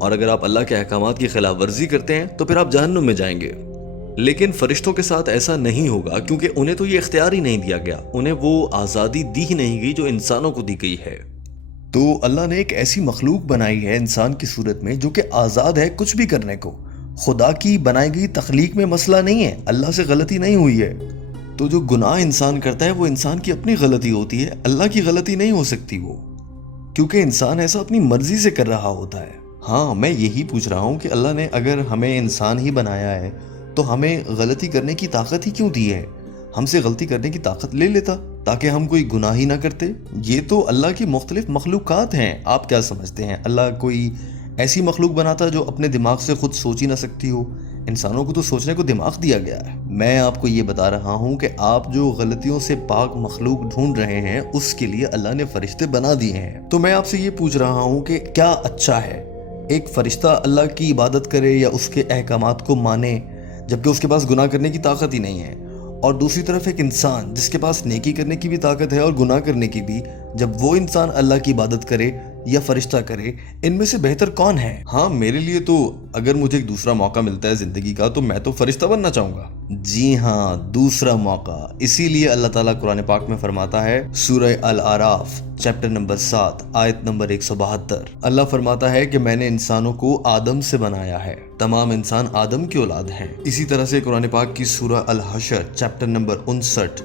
اور اگر آپ اللہ کے احکامات کی خلاف ورزی کرتے ہیں تو پھر آپ جہنم میں جائیں گے۔ لیکن فرشتوں کے ساتھ ایسا نہیں ہوگا، کیونکہ انہیں تو یہ اختیار ہی نہیں دیا گیا، انہیں وہ آزادی دی ہی نہیں گئی جو انسانوں کو دی گئی ہے۔ تو اللہ نے ایک ایسی مخلوق بنائی ہے انسان کی صورت میں جو کہ آزاد ہے کچھ بھی کرنے کو۔ خدا کی بنائی گئی تخلیق میں مسئلہ نہیں ہے، اللہ سے غلطی نہیں ہوئی ہے۔ تو جو گناہ انسان کرتا ہے وہ انسان کی اپنی غلطی ہوتی ہے، اللہ کی غلطی نہیں ہو سکتی وہ، کیونکہ انسان ایسا اپنی مرضی سے کر رہا ہوتا ہے۔ ہاں، میں یہی پوچھ رہا ہوں کہ اللہ نے اگر ہمیں انسان ہی بنایا ہے تو ہمیں غلطی کرنے کی طاقت ہی کیوں دی ہے؟ ہم سے غلطی کرنے کی طاقت لے لیتا تاکہ ہم کوئی گناہ ہی نہ کرتے۔ یہ تو اللہ کی مختلف مخلوقات ہیں، آپ کیا سمجھتے ہیں اللہ کوئی ایسی مخلوق بناتا جو اپنے دماغ سے خود سوچ ہی نہ سکتی ہو؟ انسانوں کو تو سوچنے کو دماغ دیا گیا ہے۔ میں آپ کو یہ بتا رہا ہوں کہ آپ جو غلطیوں سے پاک مخلوق ڈھونڈ رہے ہیں اس کے لیے اللہ نے فرشتے بنا دیے ہیں۔ تو میں آپ سے یہ پوچھ رہا ہوں کہ کیا اچھا ہے ایک فرشتہ اللہ کی عبادت کرے یا اس کے احکامات کو مانے جبکہ اس کے پاس گناہ کرنے کی طاقت ہی نہیں ہے، اور دوسری طرف ایک انسان جس کے پاس نیکی کرنے کی بھی طاقت ہے اور گناہ کرنے کی بھی، جب وہ انسان اللہ کی عبادت کرے یا فرشتہ کرے، ان میں سے بہتر کون ہے؟ ہاں، میرے لیے تو اگر مجھے ایک دوسرا موقع ملتا ہے زندگی کا تو میں تو فرشتہ بننا چاہوں گا۔ جی ہاں، دوسرا موقع۔ اسی لیے اللہ تعالیٰ قرآن پاک میں فرماتا ہے، سورہ الاعراف چیپٹر نمبر 7 آیت نمبر 172، اللہ فرماتا ہے کہ میں نے انسانوں کو آدم سے بنایا ہے، تمام انسان آدم کی اولاد ہیں۔ اسی طرح سے قرآن پاک کی سورہ الحشر چیپٹر نمبر 59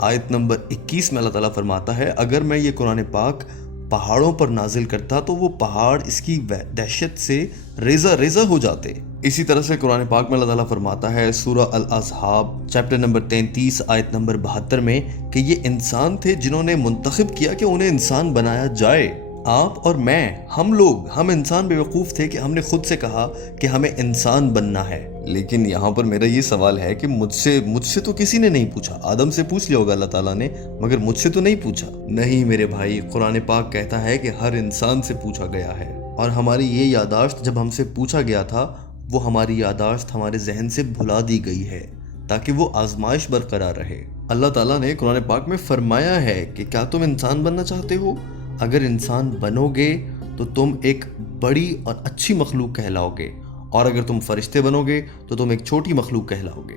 آیت نمبر 21 میں اللہ تعالیٰ فرماتا ہے، اگر میں یہ قرآن پاک پہاڑوں پر نازل کرتا تو وہ پہاڑ اس کی دہشت سے ریزہ ریزہ ہو جاتے۔ اسی طرح سے قرآن پاک میں اللہ تعالیٰ فرماتا ہے سورہ الاصحاب چیپٹر نمبر 33 آیت نمبر 72 میں کہ یہ انسان تھے جنہوں نے منتخب کیا کہ انہیں انسان بنایا جائے۔ آپ اور میں، ہم انسان بیوقوف تھے کہ ہم نے خود سے کہا کہ ہمیں انسان بننا ہے۔ لیکن یہاں پر میرا یہ سوال ہے کہ مجھ سے تو کسی نے نہیں پوچھا، آدم سے پوچھ لیا ہوگا اللہ تعالیٰ نے، مگر مجھ سے تو نہیں پوچھا۔ نہیں میرے بھائی، قرآن پاک کہتا ہے کہ ہر انسان سے پوچھا گیا ہے، اور ہماری یہ یادداشت جب ہم سے پوچھا گیا تھا وہ ہماری یادداشت ہمارے ذہن سے بھلا دی گئی ہے تاکہ وہ آزمائش برقرار رہے۔ اللہ تعالیٰ نے قرآن پاک میں فرمایا ہے کہ کیا تم انسان بننا چاہتے ہو؟ اگر انسان بنو گے تو تم ایک بڑی اور اچھی مخلوق کہلاؤ گے، اور اگر تم فرشتے بنو گے تو تم ایک چھوٹی مخلوق کہلاؤ گے۔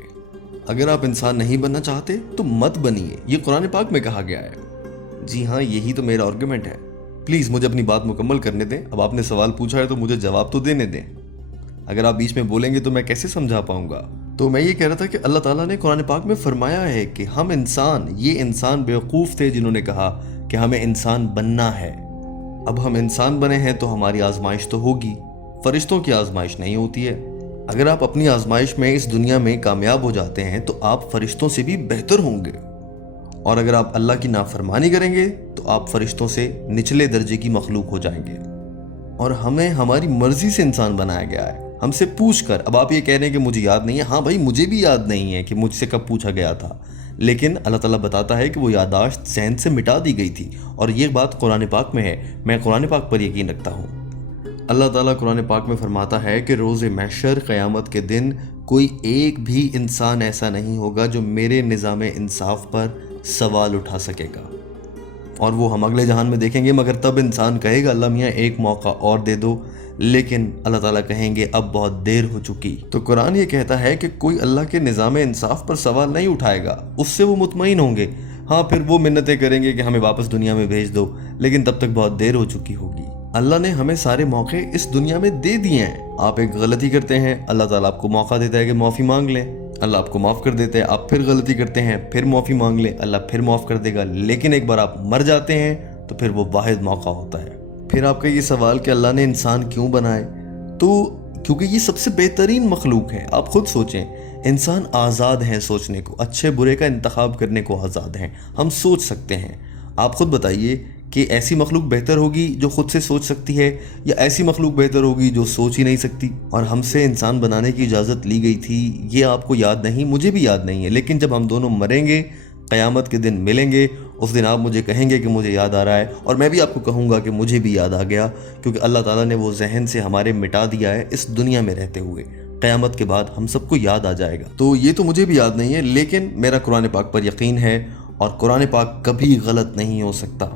اگر آپ انسان نہیں بننا چاہتے تو مت بنیے، یہ قرآن پاک میں کہا گیا ہے۔ جی ہاں، یہی تو میرا آرگومنٹ ہے۔ پلیز مجھے اپنی بات مکمل کرنے دیں، اب آپ نے سوال پوچھا ہے تو مجھے جواب تو دینے دیں۔ اگر آپ بیچ میں بولیں گے تو میں کیسے سمجھا پاؤں گا؟ تو میں یہ کہہ رہا تھا کہ اللہ تعالیٰ نے قرآن پاک میں فرمایا ہے کہ ہم انسان، یہ انسان بیوقوف تھے جنہوں نے کہا کہ ہمیں انسان بننا ہے۔ اب ہم انسان بنے ہیں تو ہماری آزمائش تو ہوگی، فرشتوں کی آزمائش نہیں ہوتی ہے۔ اگر آپ اپنی آزمائش میں اس دنیا میں کامیاب ہو جاتے ہیں تو آپ فرشتوں سے بھی بہتر ہوں گے، اور اگر آپ اللہ کی نافرمانی کریں گے تو آپ فرشتوں سے نچلے درجے کی مخلوق ہو جائیں گے۔ اور ہمیں ہماری مرضی سے انسان بنایا گیا ہے، ہم سے پوچھ کر۔ اب آپ یہ کہہ رہے ہیں کہ مجھے یاد نہیں ہے، ہاں بھائی مجھے بھی یاد نہیں ہے کہ مجھ سے کب پوچھا گیا تھا، لیکن اللہ تعالیٰ بتاتا ہے کہ وہ یادداشت ذہن سے مٹا دی گئی تھی، اور یہ بات قرآن پاک میں ہے، میں قرآن پاک پر یقین رکھتا ہوں۔ اللہ تعالیٰ قرآن پاک میں فرماتا ہے کہ روز محشر قیامت کے دن کوئی ایک بھی انسان ایسا نہیں ہوگا جو میرے نظام انصاف پر سوال اٹھا سکے گا، اور وہ ہم اگلے جہان میں دیکھیں گے، مگر تب انسان کہے گا اللہ میاں ایک موقع اور دے دو، لیکن اللہ تعالیٰ کہیں گے اب بہت دیر ہو چکی۔ تو قرآن یہ کہتا ہے کہ کوئی اللہ کے نظام انصاف پر سوال نہیں اٹھائے گا، اس سے وہ مطمئن ہوں گے۔ ہاں، پھر وہ منتیں کریں گے کہ ہمیں واپس دنیا میں بھیج دو، لیکن تب تک بہت دیر ہو چکی ہوگی۔ اللہ نے ہمیں سارے موقع اس دنیا میں دے دیے ہیں۔ آپ ایک غلطی کرتے ہیں، اللہ تعالیٰ آپ کو موقع دیتا ہے کہ معافی مانگ لیں، اللہ آپ کو معاف کر دیتے ہیں۔ آپ پھر غلطی کرتے ہیں، پھر معافی مانگ لیں، اللہ پھر معاف کر دے گا، لیکن ایک بار آپ مر جاتے ہیں تو پھر وہ واحد موقع ہوتا ہے۔ پھر آپ کا یہ سوال کہ اللہ نے انسان کیوں بنائے، تو کیونکہ یہ سب سے بہترین مخلوق ہے۔ آپ خود سوچیں، انسان آزاد ہیں سوچنے کو، اچھے برے کا انتخاب کرنے کو آزاد ہیں، ہم سوچ سکتے ہیں۔ آپ خود بتائیے کہ ایسی مخلوق بہتر ہوگی جو خود سے سوچ سکتی ہے، یا ایسی مخلوق بہتر ہوگی جو سوچ ہی نہیں سکتی؟ اور ہم سے انسان بنانے کی اجازت لی گئی تھی، یہ آپ کو یاد نہیں، مجھے بھی یاد نہیں ہے، لیکن جب ہم دونوں مریں گے، قیامت کے دن ملیں گے، اس دن آپ مجھے کہیں گے کہ مجھے یاد آ رہا ہے، اور میں بھی آپ کو کہوں گا کہ مجھے بھی یاد آ گیا، کیونکہ اللہ تعالیٰ نے وہ ذہن سے ہمارے مٹا دیا ہے اس دنیا میں رہتے ہوئے۔ قیامت کے بعد ہم سب کو یاد آ جائے گا۔ تو یہ تو مجھے بھی یاد نہیں ہے، لیکن میرا قرآن پاک پر یقین ہے، اور قرآن پاک کبھی غلط نہیں ہو سکتا۔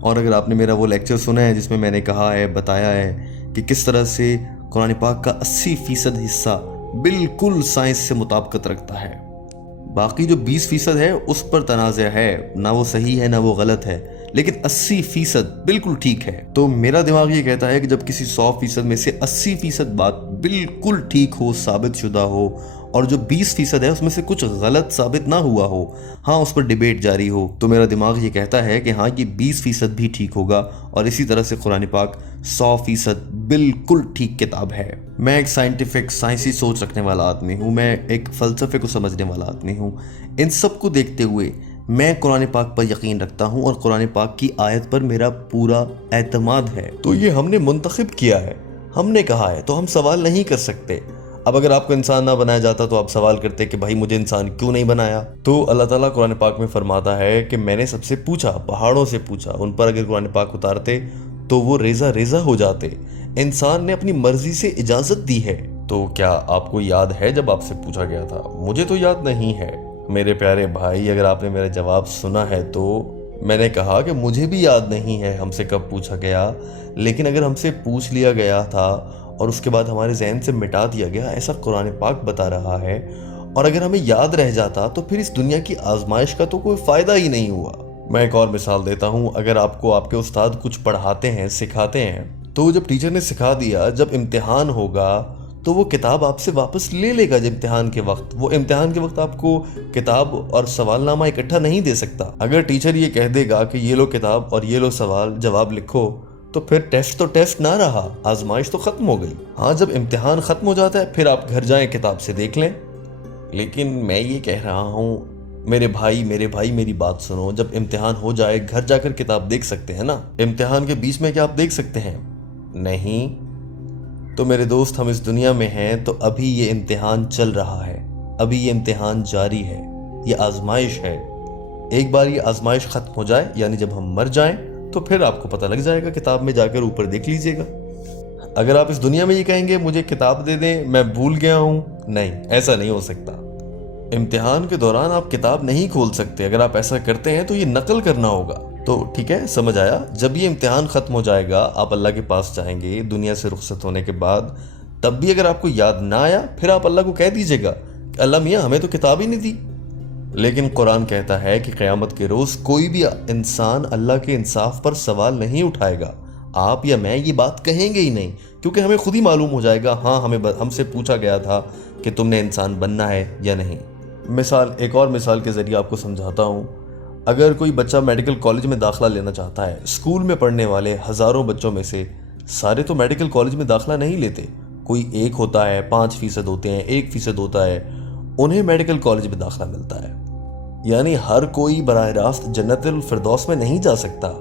اور اگر آپ نے میرا وہ لیکچر سنا ہے جس میں میں نے کہا ہے، بتایا ہے کہ کس طرح سے قرآن پاک کا 80% حصہ بالکل سائنس سے مطابقت رکھتا ہے، باقی جو 20% ہے اس پر تنازع ہے، نہ وہ صحیح ہے نہ وہ غلط ہے، لیکن 80% بالکل ٹھیک ہے۔ تو میرا دماغ یہ کہتا ہے کہ جب کسی 100% میں سے 80% بات بالکل ٹھیک ہو، ثابت شدہ ہو، اور جو 20% ہے اس میں سے کچھ غلط ثابت نہ ہوا ہو، ہاں اس پر ڈیبیٹ جاری ہو، تو میرا دماغ یہ کہتا ہے کہ ہاں یہ 20% بھی ٹھیک ہوگا، اور اسی طرح سے قرآن پاک 100% بالکل ٹھیک کتاب ہے۔ میں ایک سائنسی سوچ رکھنے والا آدمی ہوں، میں ایک فلسفے کو سمجھنے والا آدمی ہوں۔ ان سب کو دیکھتے ہوئے میں قرآن پاک پر یقین رکھتا ہوں، اور قرآن پاک کی آیت پر میرا پورا اعتماد ہے۔ تو یہ ہم نے منتخب کیا ہے، ہم نے کہا ہے، تو ہم سوال نہیں کر سکتے۔ اب اگر آپ کو انسان نہ بنایا جاتا تو آپ سوال کرتے کہ بھائی مجھے انسان کیوں نہیں بنایا؟ تو اللہ تعالیٰ قرآن پاک میں فرماتا ہے کہ میں نے سب سے پوچھا، پہاڑوں سے پوچھا، ان پر اگر قرآن پاک اتارتے تو وہ ریزہ ریزہ ہو جاتے۔ انسان نے اپنی مرضی سے اجازت دی ہے۔ تو کیا آپ کو یاد ہے جب آپ سے پوچھا گیا تھا؟ مجھے تو یاد نہیں ہے۔ میرے پیارے بھائی، اگر آپ نے میرا جواب سنا ہے تو میں نے کہا کہ مجھے بھی یاد نہیں ہے ہم سے کب پوچھا گیا، لیکن اگر ہم سے پوچھ لیا گیا تھا اور اس کے بعد ہمارے ذہن سے مٹا دیا گیا، ایسا قرآن پاک بتا رہا ہے، اور اگر ہمیں یاد رہ جاتا تو پھر اس دنیا کی آزمائش کا تو کوئی فائدہ ہی نہیں ہوا۔ میں ایک اور مثال دیتا ہوں، اگر آپ کو آپ کے استاد کچھ پڑھاتے ہیں، سکھاتے ہیں، تو جب ٹیچر نے سکھا دیا، جب امتحان ہوگا تو وہ کتاب آپ سے واپس لے لے گا۔ جب امتحان کے وقت، وہ امتحان کے وقت آپ کو کتاب اور سوال نامہ اکٹھا نہیں دے سکتا۔ اگر ٹیچر یہ کہہ دے گا کہ یہ لو کتاب اور یہ لو سوال جواب لکھو، تو پھر ٹیسٹ تو ٹیسٹ نہ رہا، آزمائش تو ختم ہو گئی۔ ہاں جب امتحان ختم ہو جاتا ہے پھر آپ گھر جائیں، کتاب سے دیکھ لیں۔ لیکن میں یہ کہہ رہا ہوں میرے بھائی میری بات سنو، جب امتحان ہو جائے گھر جا کر کتاب دیکھ سکتے ہیں نا؟ امتحان کے بیچ میں کیا آپ دیکھ سکتے ہیں؟ نہیں۔ تو میرے دوست، ہم اس دنیا میں ہیں تو ابھی یہ امتحان چل رہا ہے، ابھی یہ امتحان جاری ہے، یہ آزمائش ہے۔ ایک بار یہ آزمائش ختم ہو جائے، یعنی جب ہم مر جائیں، تو پھر آپ کو پتہ لگ جائے گا، کتاب میں جا کر اوپر دیکھ لیجئے گا۔ اگر آپ اس دنیا میں یہ کہیں گے مجھے کتاب دے دیں، میں بھول گیا ہوں، نہیں، ایسا نہیں ہو سکتا۔ امتحان کے دوران آپ کتاب نہیں کھول سکتے، اگر آپ ایسا کرتے ہیں تو یہ نقل کرنا ہوگا۔ تو ٹھیک ہے، سمجھ آیا؟ جب یہ امتحان ختم ہو جائے گا، آپ اللہ کے پاس جائیں گے دنیا سے رخصت ہونے کے بعد، تب بھی اگر آپ کو یاد نہ آیا پھر آپ اللہ کو کہہ دیجئے گا کہ اللہ میاں ہمیں تو کتاب ہی نہیں دی۔ لیکن قرآن کہتا ہے کہ قیامت کے روز کوئی بھی انسان اللہ کے انصاف پر سوال نہیں اٹھائے گا۔ آپ یا میں یہ بات کہیں گے ہی نہیں، کیونکہ ہمیں خود ہی معلوم ہو جائے گا ہاں ہم سے پوچھا گیا تھا کہ تم نے انسان بننا ہے یا نہیں۔ ایک اور مثال کے ذریعے آپ کو سمجھاتا ہوں۔ اگر کوئی بچہ میڈیکل کالج میں داخلہ لینا چاہتا ہے، اسکول میں پڑھنے والے ہزاروں بچوں میں سے سارے تو میڈیکل کالج میں داخلہ نہیں لیتے، کوئی 1 ہوتا ہے، 5% ہوتے ہیں، 1% ہوتا ہے، انہیں میڈیکل کالج میں داخلہ ملتا ہے۔ یعنی ہر کوئی براہ راست جنت الفردوس میں نہیں جا سکتا۔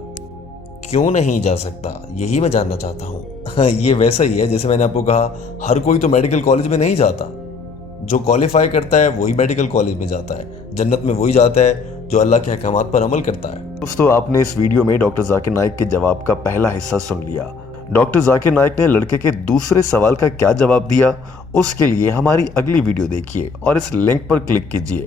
کیوں نہیں جا سکتا؟ یہی میں جاننا چاہتا ہوں۔ یہ ویسا ہی ہے جیسے میں نے آپ کو کہا ہر کوئی تو میڈیکل کالج میں نہیں جاتا، جو کوالیفائی کرتا ہے وہی میڈیکل کالج میں جاتا ہے، جنت میں وہی جاتا ہے جو اللہ کے احکامات پر عمل کرتا ہے۔ دوستو، آپ نے اس ویڈیو میں ڈاکٹر ذاکر نائک کے جواب کا پہلا حصہ سن لیا۔ ڈاکٹر ذاکر نائک نے لڑکے کے دوسرے سوال کا کیا جواب دیا، اس کے لیے ہماری اگلی ویڈیو دیکھیے اور اس لنک پر کلک کیجیے۔